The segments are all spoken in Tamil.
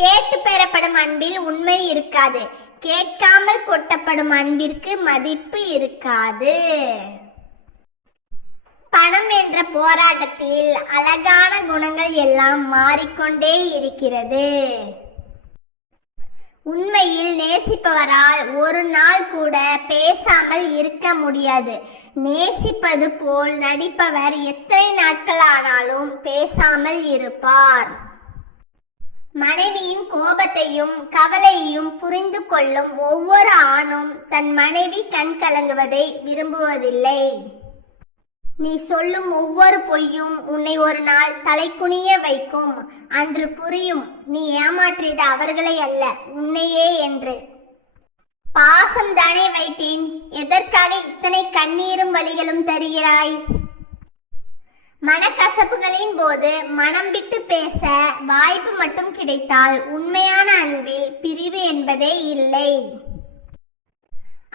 கேட்டு பெறப்படும் அன்பில் உண்மை இருக்காது. கேட்காமல் கொட்டப்படும் அன்பிற்கு மதிப்பு இருக்காது. பணம் என்ற போராட்டத்தில் அழகான குணங்கள் எல்லாம் மாறிக்கொண்டே இருக்கிறது. உண்மையில் நேசிப்பவரால் ஒரு நாள் கூட பேசாமல் இருக்க முடியாது. நேசிப்பது போல் நடிப்பவர் எத்தனை நாட்கள் ஆனாலும் பேசாமல் இருப்பார். மனைவியின் கோபத்தையும் கவலையையும் புரிந்து கொள்ளும் ஒவ்வொரு ஆணும் தன் மனைவி கண் கலங்குவதை விரும்புவதில்லை. நீ சொல்லும் ஒவ்வொரு பொய்யும் உன்னை ஒரு நாள் தலைக்குனிய வைக்கும். அன்று புரியும் நீ ஏமாற்றியது அவர்களை அல்ல, உன்னையே என்று. பாசம் தானே வைத்தேன், எதற்காக இத்தனை கண்ணீரும் வலிகளும் தருகிறாய்? மனக்கசப்புகளின் போது மனம் விட்டு பேச வாய்ப்பு மட்டும் கிடைத்தால் உண்மையான அன்பில் பிரிவு என்பதே இல்லை.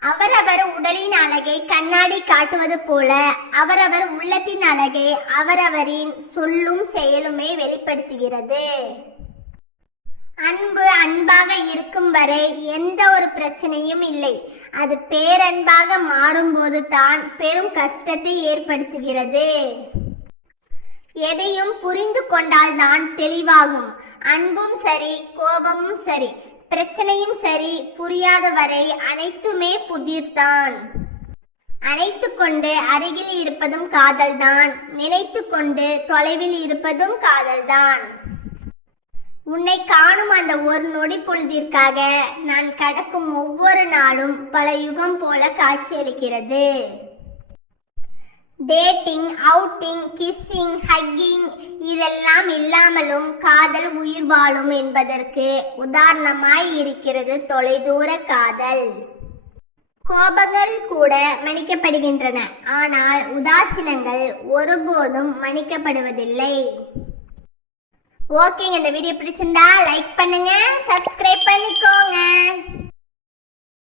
அவரவர் உடலின் அழகை கண்ணாடி காட்டுவது போல அவரவர் உள்ளத்தின் அழகை அவரவரின் சொல்லும் செயலுமே வெளிப்படுத்துகிறது. அன்பு அன்பாக இருக்கும் வரை எந்த ஒரு பிரச்சனையும் இல்லை. அது பேரன்பாக மாறும்போது தான் பெரும் கஷ்டத்தை ஏற்படுத்துகிறது. எதையும் புரிந்து கொண்டால் தான் தெளிவாகும். அன்பும் சரி, கோபமும் சரி, பிரச்சனையும் சரி, புரியாத வரை அனைத்துமே புதிர்தான். அணைத்து கொண்டு அருகில் இருப்பதும் காதல்தான், நினைத்து கொண்டு தொலைவில் இருப்பதும் காதல்தான். உன்னை காணும் அந்த ஒரு நொடி பொழுதிற்காக நான் கடக்கும் ஒவ்வொரு நாளும் பல யுகம் போல காட்சியளிக்கிறது. டேட்டிங், அவுட்டிங், கிஸ்ஸிங், ஹக்கிங் இதெல்லாம் இல்லாமலும் காதல் உயிர் வாழும் என்பதற்கு உதாரணமாய் இருக்கிறது தொலைதூர காதல். கோபங்கள் கூட மன்னிக்கப்படுகின்றன, ஆனால் உதாசீனங்கள் ஒருபோதும் மன்னிக்கப்படுவதில்லை. ஓகேங்க, இந்த வீடியோ பிடிச்சிருந்தா லைக் பண்ணுங்க, சப்ஸ்கிரைப் பண்ணிக்கோங்க.